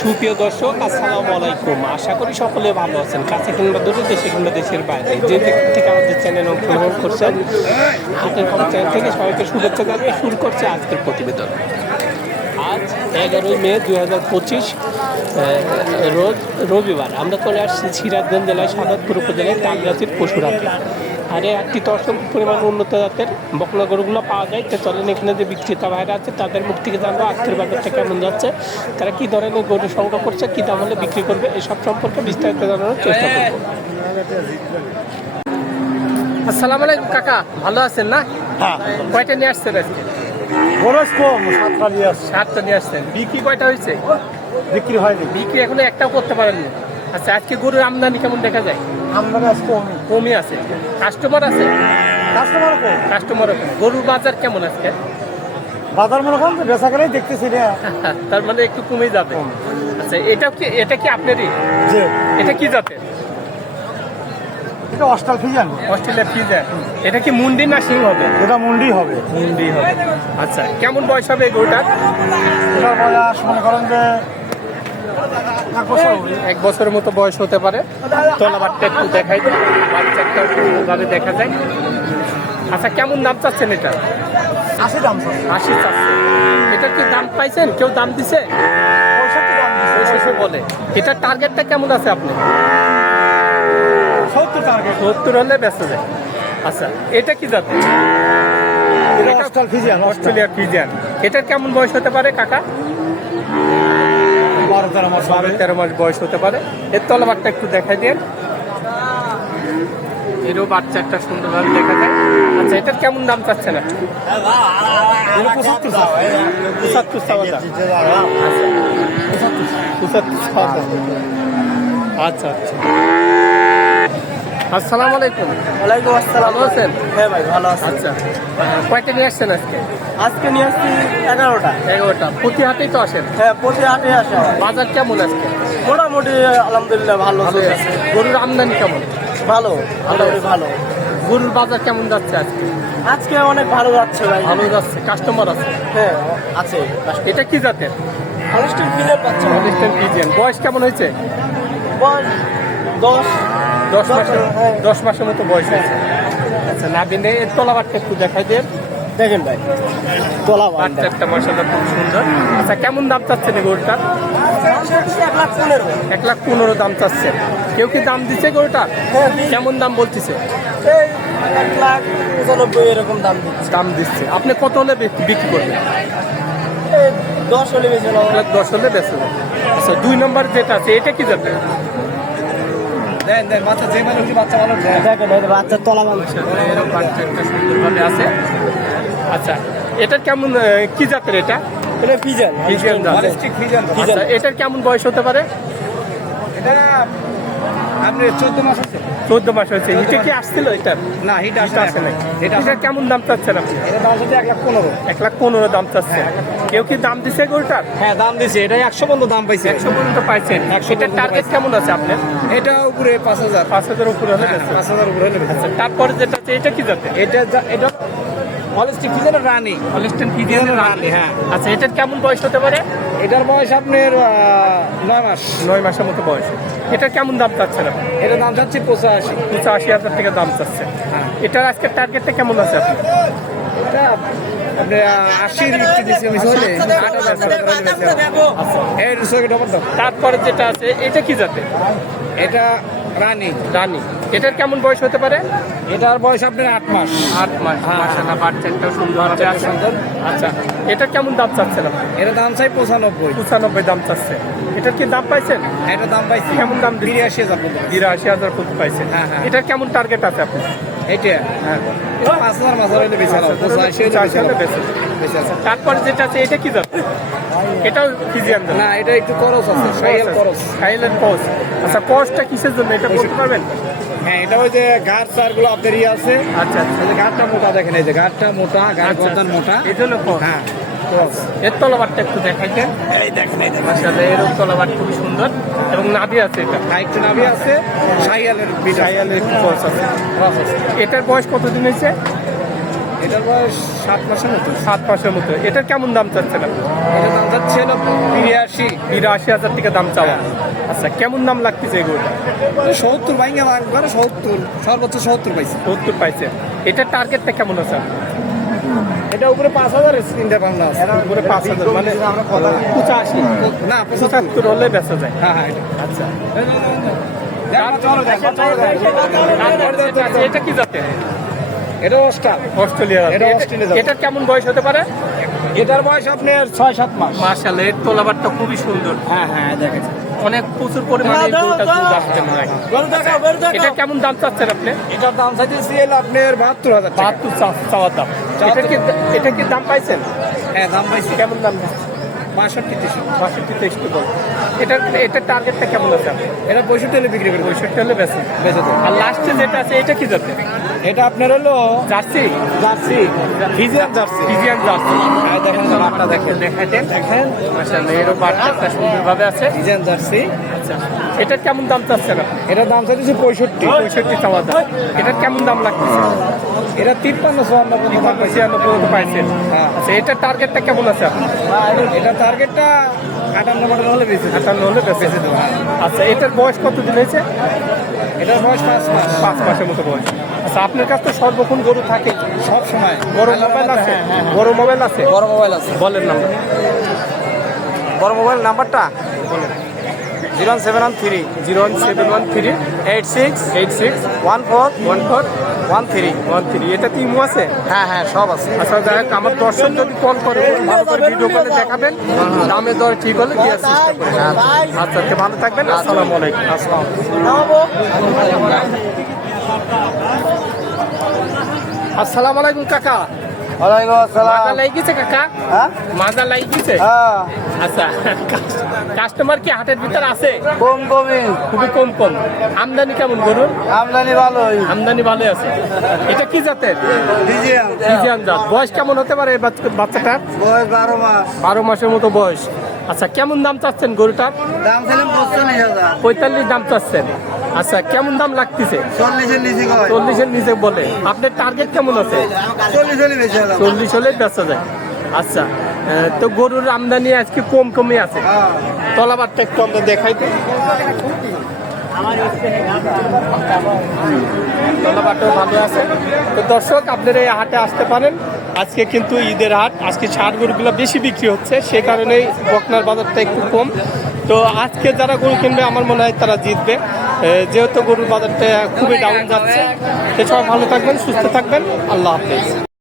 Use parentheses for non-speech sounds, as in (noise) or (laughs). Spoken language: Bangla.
সুপ্রিয় দর্শক, আসসালামু আলাইকুম। আশা করি সকলে ভালো আছেন। কাছে কিংবা দূরে দেশে কিংবা দেশের বাইরে। যে থেকে আমাদের চ্যানেল অংশগ্রহণ করছেন হাতের খবর চ্যানেল থেকে সবাইকে শুভেচ্ছা জানিয়ে শুরু করছে আজকের প্রতিবেদন। আজ এগারোই মে দু হাজার পঁচিশ রোজ রবিবার। আমরা চলে আসছি সিরাজগঞ্জ জেলায় সাদাতপুর উপজেলায় তালগাছির পশুরাতে। আর একটি অসংখ্য পরিমাণ উন্নত জাতের বকনা গরুগুলো পাওয়া যায়। তো চলেন এখানে যে বিক্রেতা ভাইরা আছে তাদের মুখ থেকে জানব আজকের বাজারটা কেমন যাচ্ছে। তারা কী ধরনের গরু সংগ্রহ করছে কী দাম হলে বিক্রি করবে এসব সম্পর্কে বিস্তারিত জানানোর চেষ্টা করব। আসসালামু আলাইকুম কাকা। ভালো আছেন না? হ্যাঁ। কয়টা নিয়ে আসছেন আজকে? খরচ কম সাতটা নিয়ে আসছে। সাতটা নিয়ে আসছেন। বিক্রি কয়টা হয়েছে? বিক্রি হয়নি। বিক্রি এখনও একটাও করতে পারেননি। আচ্ছা আজকে গরুর আমদানি কেমন দেখা যায়? আমদানি আজ কম। কমই আছে। কাস্টমার আছে? কাস্টমার কম কাস্টমার কম গরুর বাজার কেমন আজকে? বাজার মনে করেন বেচা করেই দেখতেছি না। (laughs) তার মানে একটু কমে যাবে। আচ্ছা এটা কি এটা কি আপনারই? এটা কি জাতের? এটা ফিজান অস্ট্রেলিয়া ফিজার এটা কি মুন্ডি না সিং হবে? এটা মুন্ডি হবে। মুন্ডি হবে। আচ্ছা কেমন বয়স হবে এই গরুটার? এটার বয়স মনে করেন যে এক বছরের মতো বয়স হতে পারে। তলাবারটা একটু দেখাই। বাচ্চাটা ভাবে দেখা যায়। আচ্ছা কেমন দাম চাচ্ছেন এটা? আশি দাম আশি চাচ্ছে এটা কি দাম পাইছেন? কেউ দাম দিছে? পঁয়ষট্টি। বলে। এটার টার্গেটটা কেমন আছে আপনি? সত্তর টার্গেট সত্তর হলে ব্যস্ত যায়। আচ্ছা এটা কি জাত? এটা অস্টাল অস্ট্রেলিয়া অস্ট্রেলিয়া ফিজিয়ান। এটার কেমন বয়স হতে পারে কাকা? বারো তেরো মাস বারো তেরো মাস বয়স হতে পারে। এর তলাবারটা একটু দেখাই দেন। এরও বাচ্চা একটা সুন্দরভাবে দেখা যায়। আচ্ছা এটার কেমন দাম চাচ্ছে না পঁচাত্তর পঁচাত্তর দাম। আচ্ছা আচ্ছা। আসসালামু আলাইকুম। ওয়ালাইকুম আসসালাম। ভালো আছেন? হ্যাঁ ভাই ভালো আছি। আচ্ছা। কয়টা নিয়ে আসছেন আজকে? আজকে নিয়ে আসছি এগারোটা। এগারোটা। প্রতি হাটেই তো আসেন? হ্যাঁ প্রতি হাটে আসে। বাজার কেমন আজকে? মোটামুটি আলহামদুলিল্লাহ ভালো ভালো চলতেছে গরুর আমদানি কেমন? ভালো মোটামুটি ভালো। গরুর বাজার কেমন যাচ্ছে আজকে? আজকে অনেক ভালো যাচ্ছে ভাই। ভালো যাচ্ছে। কাস্টমার আছে? হ্যাঁ আছে। এটা কি জাতের? অনুষ্ঠান কিনে পাচ্ছে। হলিস্টান পিজিয়ান বয়স কেমন হয়েছে? বয়স দশ। দশ মাসের। দশ মাসের মতো বয়স হয়েছে। আচ্ছা নাবিনে এর তলাবারটা একটু দেখাই দেন। দেখেন ভাই তোলা একটা মশাটা খুব সুন্দর। আচ্ছা কেমন দাম চাচ্ছেন এই গরুটা? এক লাখ পনেরো। এক লাখ পনেরো দাম চাচ্ছে কেউ কি দাম দিচ্ছে গরুটা? হ্যাঁ, কেমন দাম বলতেছে? এক লাখ পঁচানব্বই এরকম দাম দিচ্ছে। দাম দিচ্ছে। আপনি কত হলে বিক্রি করবেন? দশ হলে বেশি এক লাখ দশ হলে বেশি আচ্ছা দুই নম্বর যেটা আছে এটা কি যাবে দেন দেন বাচ্চা যে মানুষ বাচ্চা ভালো দেখেন বাচ্চার তলা মানুষ। এরকম সুন্দরভাবে আছে। আচ্ছা এটা কেমন কি জাতের এটা? এটা ফিজান আচ্ছা এটার কেমন বয়স হতে পারে? এটা আপনি চোদ্দ মাস আছে। চোদ্দ মাস হয়েছে। হিটে কি আসছিল এটা? না হিট হিট আসে নাই। এটা এটা কেমন দাম চাচ্ছেন আপনি? এটা দাম হচ্ছে এক লাখ পনেরো। এক লাখ পনেরো দাম চাচ্ছে কেউ কি দাম দিছে গরুটার? হ্যাঁ দাম দিছে। এটা একশো পর্যন্ত দাম পাইছে। একশো পর্যন্ত পাইছেন। এটার টার্গেট কেমন আছে আপনার? এটা উপরে পাঁচ হাজার। পাঁচ হাজার উপরে হলে বেচবেন। পাঁচ হাজার উপরে হলে আচ্ছা তারপরে যেটা এটা কি যাতে এটা যা- এটা হলিস্টিক ফিজানের রানি হলিস্টেন পিজিয়ানের রানি হ্যাঁ আচ্ছা এটার কেমন বয়স হতে পারে এটার বয়স আপনার নয় মাস নয় মাসের মতো বয়স এটার কেমন দাম চাচ্ছেন আপনি এটার দাম যাচ্ছে পঁচাশি পঁচাশি হাজার টাকা দাম চাচ্ছে হ্যাঁ। এটার আজকে টার্গেটটা কেমন আছে আপনি এটা। আচ্ছা তারপরে যেটা আছে এটা কি যাতে এটা রানি। রানী। এটার কেমন বয়স হতে পারে? এটার বয়স আপনার আট মাস। আট মাস। হ্যাঁ। মাসাল্লাহ বাচ্চাটা সুন্দর আছে। আচ্ছা এটার কেমন দাম চাচ্ছেন আপনি? এটার দাম চাই পঁচানব্বই। পঁচানব্বই দাম চাচ্ছে। এটার কি দাম পাইছেন? এটার দাম পাইছি। কেমন দাম? বিরাশি হাজার বিরাশি হাজার ফুট পাইছেন। হ্যাঁ, হ্যাঁ। এটার কেমন টার্গেট আছে আপনি এইটা? হ্যাঁ। এটা পাঁচ হাজার মাস হলে বেশি পঁচাশি হলে বেশি তারপরে যেটা আছে এটা কি যাবে এটাও ফিজিয়ান না এটা একটু খরচ আছে সাইকেল খরচ সাইলেন্ট পজ আচ্ছা পজটা কিসের জন্য? এটা বলতে পারবেন? হ্যাঁ এটা ওই যে ঘাট সারগুলো আপনার ইয়ে আছে। আচ্ছা আচ্ছা। এই মোটা দেখেন এই যে ঘাটটা মোটা ঘাট আচ্ছা, গর্দান মোটা। এই জন্য পজ হ্যাঁ এর তলাবারটা একটু দেখাইতেন। এই দেখেন এই দেখেন। এর তলাবার খুবই সুন্দর এবং নাভি আছে এটা। হাইট নাভি আছে সাইয়ালের। সাইয়ালের একটু পজ আছে। আছে এটার বয়স কতদিন হয়েছে? এটার বয়স সাত মাসের মতো সাত মাসের মতো এটার কেমন দাম চাচ্ছেন আপনি এটার দাম হলো বিরাশি বিরাশি হাজার টাকা দাম চাওয়া আচ্ছা কেমন দাম লাগতেছে এগুলোটা সত্তর ভাইঙ্গা লাগবে না সত্তর সর্বোচ্চ সত্তর পাইছে সত্তর পাইছে এটার টার্গেটটা কেমন আছে এটা উপরে পাঁচ হাজার চিন্তা ভাবনা আছে উপরে পাঁচ হাজার মানে আমরা কথা পঁচাশি না পঁচাত্তর হলে বেচা যায় হ্যাঁ হ্যাঁ। আচ্ছা। আচ্ছা, এটা কি জাতে এটা অস্টার অস্ট্রেলিয়া। এটা অস্ট্রেলিয়া এটার কেমন বয়স হতে পারে? এটার বয়স আপনার ছয় সাত মাস। মার্শাল এর তোলাবারটা খুবই সুন্দর। হ্যাঁ হ্যাঁ দেখেন। অনেক প্রচুর পরিমাণে এটা কেমন দাম চাচ্ছেন আপনি? এটার দাম চাইতেছি আপনার বাহাত্তর হাজার বাহাত্তর চাওয়ার দাম। এটা কি এটা কি দাম পাইছেন? হ্যাঁ দাম পাইছি। কেমন দাম বাষট্টি তেষট্টি। বাষট্টি তেইশটি বল। এটার এটার টার্গেটটা কেমন আছে? এটা পঁয়ষট্টি হলে বিক্রি করব। পঁয়ষট্টি হলে বেশি বেঁচে আর লাস্টে যেটা আছে এটা কি যাতে এটা আপনার হলো jersey. Jersey. Fijian jersey. Fijian jersey. হ্যাঁ দেখেন বাটটা দেখেন দেখাইতেন দেখেন। মাশাআল্লাহ এরও বাটটা সুন্দরভাবে আছে। Fijian jersey. আচ্ছা এটার কেমন দাম চাচ্ছেন আপনি? এটার দাম চাইতেছি পঁয়ষট্টি। পঁয়ষট্টি চাওয়া দাম। এটার কেমন দাম লাগতেছে? এটা তিপ্পান্ন চুয়ান্ন পর্যন্ত ছিয়ান্ন পর্যন্ত পাইছেন হ্যাঁ। আচ্ছা এটার টার্গেটটা কেমন আছে আপনার? এটা টার্গেটটা আটান্ন মডেল হলে বেশি আটান্ন হলে বেঁচে দেবো আচ্ছা এটার বয়স কতদিন হয়েছে? এটার বয়স পাঁচ মাস। পাঁচ মাসের মতো বয়স। আচ্ছা আপনার কাছে তো সর্বক্ষণ গরু থাকে সব সময়। বড় মোবাইল আছে? বড় মোবাইল আছে? বড় মোবাইল আছে। বলেন নাম্বার। বড় মোবাইল নাম্বারটা? বলেন। Zero one seven one three. Zero one seven one three. Eight six. Eight six. One four. One four. One three. One three. এটা তো ইমো আছে? হ্যাঁ হ্যাঁ সব আছে। আচ্ছা যাই হোক আমার দর্শক যদি কল করে ভালো করে ভিডিও করে দেখাবেন। দামে দর ঠিক হলে দেওয়ার চেষ্টা করবেন। আচ্ছা আজকে ভালো থাকবেন। আসসালামু আলাইকুম। আসসালাম আসসালামু আলাইকুম কাকা। ওয়ালাইকুম আসসালাম। লাগি গেছে কাকা? হ্যাঁ? মাজা লাগি গেছে হ্যাঁ। আচ্ছা কাস্টমার কি হাটের ভিতর আছে? কম কমই। খুবই কম কম। আমদানি কেমন গরুর? আমদানি ভালোই। আমদানি ভালো আছে। এটা কি জাতের? ডিজিএম ফিজিয়ান জাত। বয়স কেমন হতে পারে বাচ্চাটার বয়স বারো মাস। বারো মাসের মতো বয়স। আচ্ছা কেমন দাম চাচ্ছেন গরুটার? দাম ছিলেন পঁয়তাল্লিশ দাম চাচ্ছেন। আচ্ছা কেমন দাম লাগতেছে? চল্লিশের নিচে চল্লিশের নিচে বলে। আপনার টার্গেট কেমন আছে? চল্লিশ হলে। চল্লিশ হলে বেচা যায়। আচ্ছা তো গরুর আমদানি আজকে কম কমে আছে। হ্যাঁ। তলাবারটা একটু আমরা দেখাই তো। তলাবারটাও ভালো আছে। তো দর্শক আপনারা এই হাটে আসতে পারেন। আজকে কিন্তু ঈদের হাট। আজকে ষাট গরুগুলো বেশি বিক্রি হচ্ছে। সে কারণেই বকনার বাজারটা একটু কম। তো আজকে যারা গরু কিনবে আমার মনে হয় তারা জিতবে। যেহেতু গরুর বাজারটা খুবই ডাউন যাচ্ছে। সবাই ভালো থাকবেন সুস্থ থাকবেন। আল্লাহ হাফেজ।